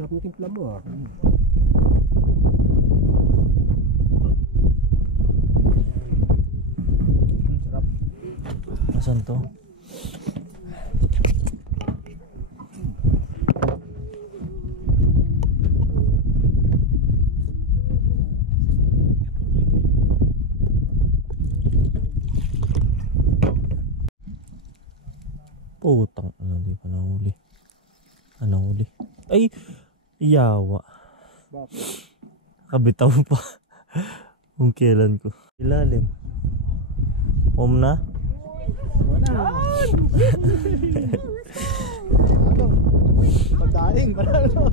Sarap ng timpla mo ah. Sarap. Nasaan to? Putang, ano, di pa nahuli. Ano huli? Ay! Yawa. Bakit? Kabitaw pa. Kung kailan ko. Ilalim. Home na? Wala. Ano? Pagdaing, paralo.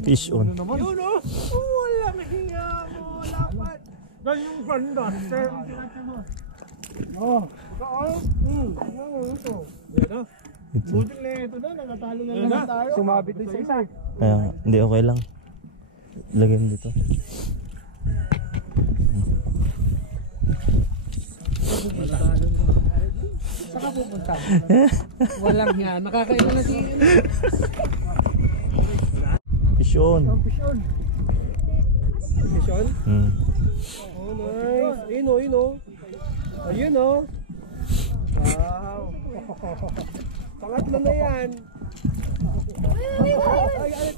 Fish on. Yun o! Wala mahiya mo. Lapat. Ganyan yung banda. Oh. Ito. Ito. Buti na ito na. Nakatalo na naman tayo. Sumabit din sa isa. Kaya, hindi okay lang. Lagyan dito. Saka pupunta. Walang yan. Nakakailan na siya. Fish on. Fish on. Fish on? Oh, nice. Ino. Ayun o. Wow. Pangatlo na yan.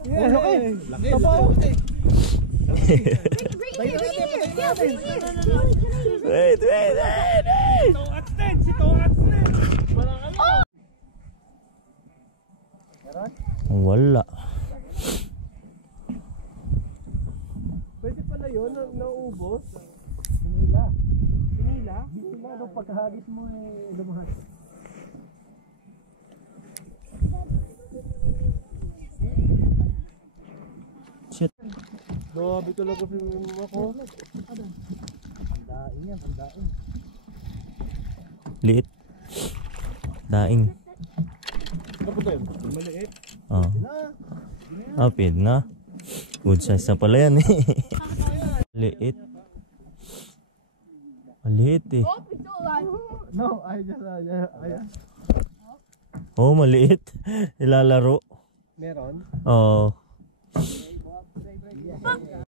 Ay, laki. Tabaw. Wait. Si Toats din. Wala. Pwede pala yun, naubos. Pinila. Nung pagkahagis mo lumahat. Shit. Grabe talaga si mama ko. Pandaing yan, pandaing. Liit. Daing. Ano po tayo? Maliit. Oh. Apid na. Good size na pala yan eh. Liit. Maliit eh. No, I Oh, maliit. Ilalaro. Meron? Oh.